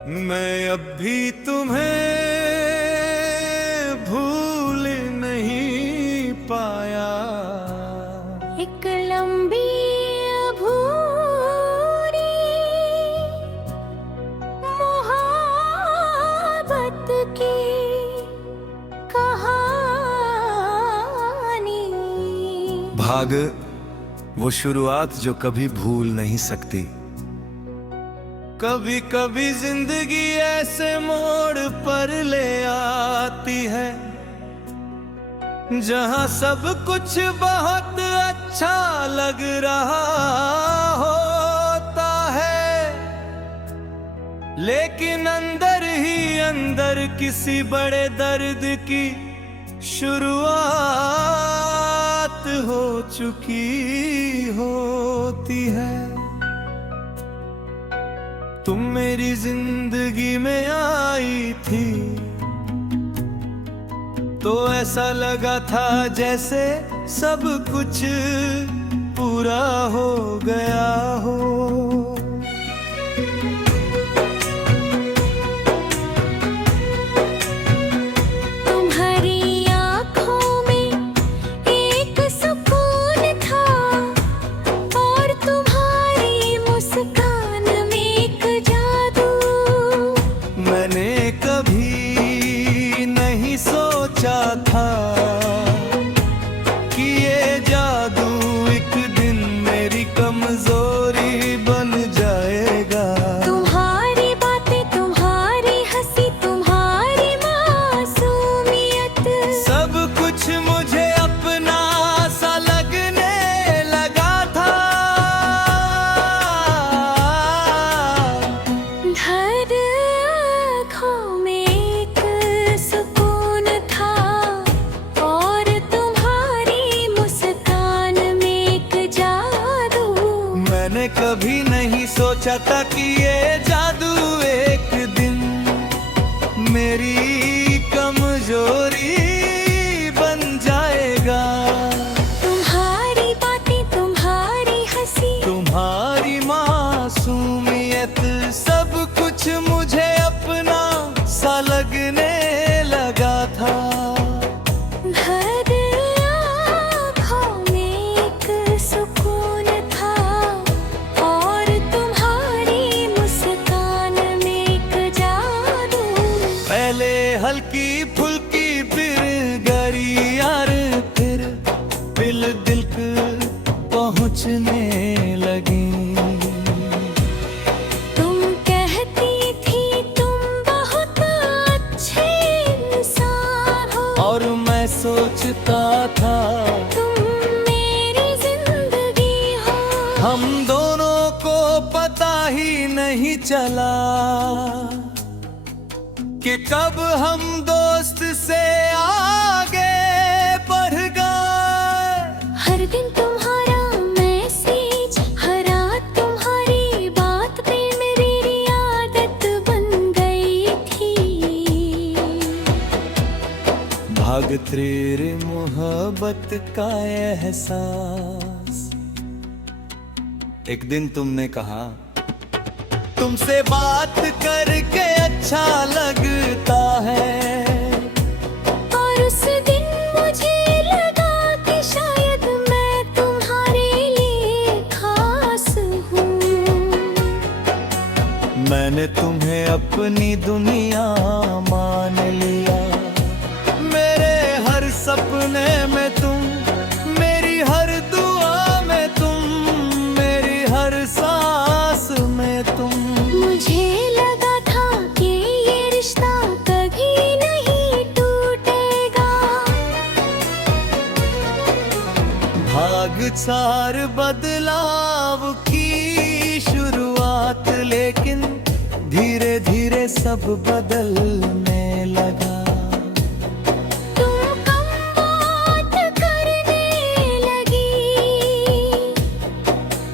मैं अब भी तुम्हें भूल नहीं पाया। एक लंबी अधूरी मोहब्बत की कहानी। भाग वो शुरुआत जो कभी भूल नहीं सकती। कभी कभी जिंदगी ऐसे मोड़ पर ले आती है जहां सब कुछ बहुत अच्छा लग रहा होता है, लेकिन अंदर ही अंदर किसी बड़े दर्द की शुरुआत हो चुकी होती है। तुम मेरी जिंदगी में आई थी तो ऐसा लगा था जैसे सब कुछ पूरा हो गया हो। तुम्हारी आँखों में एक सुकून था और तुम्हारी मुस्कान में एक जादू। मैंने कभी नहीं सोचा था कि ये जादू एक दिन मेरी कमजोरी बन जाएगा। तुम्हारी बातें, तुम्हारी हंसी, तुम्हारी मासूमियत, सब कुछ मुझे अपना सा लगने लगा था। हर आँखों में एक सुकून था और तुम्हारी मुस्कान में एक जादू। मैंने कभी नहीं सोचा था कि ये जादू एक दिन मेरी कमजोरी बन जाएगा। तुम्हारी बातें, तुम्हारी हंसी, तुम्हारी मासूमियत, सब कुछ मुझे अपना सा लगने लगा था। हर आँखों में एक सुकून था और तुम्हारी मुस्कान में एक जादू। पहले हल्की फुल्की फिर गहरी यार, फिर दिल दिल पहुँचने लगी। तुम कहती थी तुम बहुत अच्छे इंसान हो और मैं सोचता था तुम मेरी जिंदगी हो। हम दोनों को पता ही नहीं चला कि कब हम दोस्त से आगे बढ़ गए। हर दिन तुम्हारा मैसेज, हर रात तुम्हारी बात पे मेरी आदत बन गई थी। भाग तेरे मोहब्बत का एहसास। एक दिन तुमने कहा तुमसे बात करके अच्छा लगता है, और उस दिन मुझे लगा कि शायद मैं तुम्हारे लिए खास हूँ। मैंने तुम्हें अपनी दुनिया मान लिया। मेरे हर सपने में तुम, मेरी हर दुआ में तुम, मेरी हर सांस में तुम। मुझे लगा था कि ये रिश्ता कभी नहीं टूटेगा। भाग चार बदलाव की शुरुआत, लेकिन धीरे धीरे सब बदलने लगा। तुम कम बात करने लगी,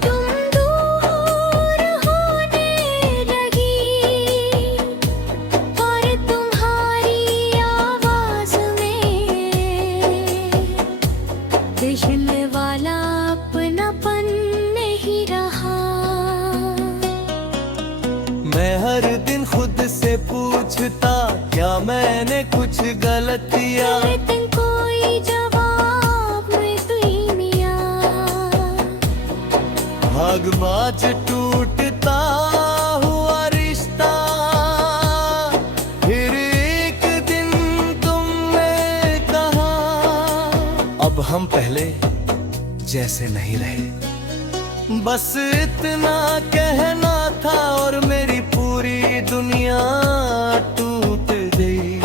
तुम दूर होने लगी और तुम्हारी आवाज में पिछले वाला अपनापन नहीं रहा। मैं हर दिन खुद रतिया लेकिन कोई जवाब में तुई मिया भाग बाज टूटता हुआ रिश्ता फिर एक दिन तुमने कहा अब हम पहले जैसे नहीं रहे बस इतना कहना था और मेरी पूरी दुनिया टूट गई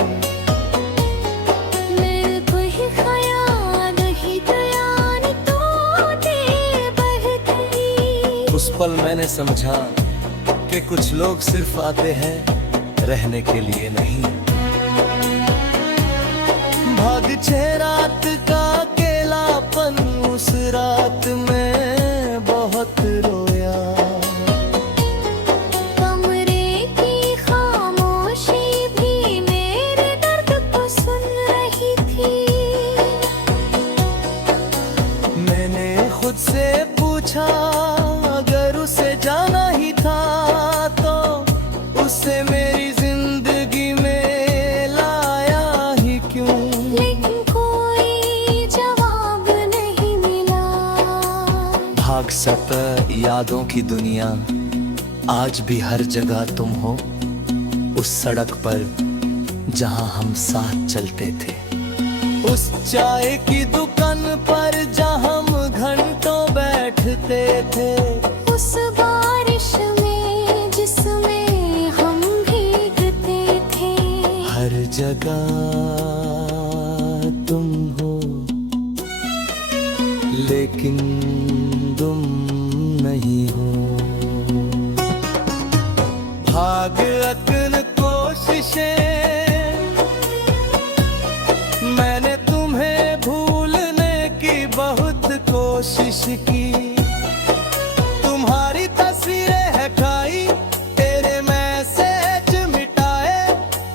मेरे कोई ख्याल ही दयान तो दे बह गई उस पल मैंने समझा कि कुछ लोग सिर्फ आते हैं रहने के लिए नहीं भाग 6 रात का अकेलापन उस रात में बहुत रोया कमरे की खामोशी भी मेरे दर्द को सुन रही थी मैंने खुद से पूछा अगर उसे जाना ही था तो उसे मेरी जिंदगी में लाया ही क्यों लेकिन कोई जवाब नहीं मिला भाग सतह यादों की दुनिया आज भी हर जगह तुम हो उस सड़क पर जहां हम साथ चलते थे उस चाय की दुकान पर जहां हम घंटों बैठते थे उस बारिश में जिसमें हम भीगते थे हर जगह तुम हो लेकिन तुम नहीं हो भाग अकन कोशिशें मैंने तुम्हें भूलने की बहुत कोशिश की तुम्हारी तस्वीरें हटाई तेरे मैसेज मिटाए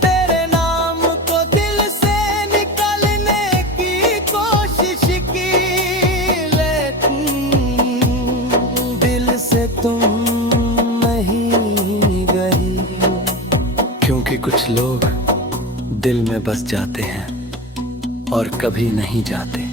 तेरे नाम को दिल से निकालने की कोशिश की लेकिन दिल से तुम नहीं गई क्योंकि कुछ लोग दिल में बस जाते हैं और कभी नहीं जाते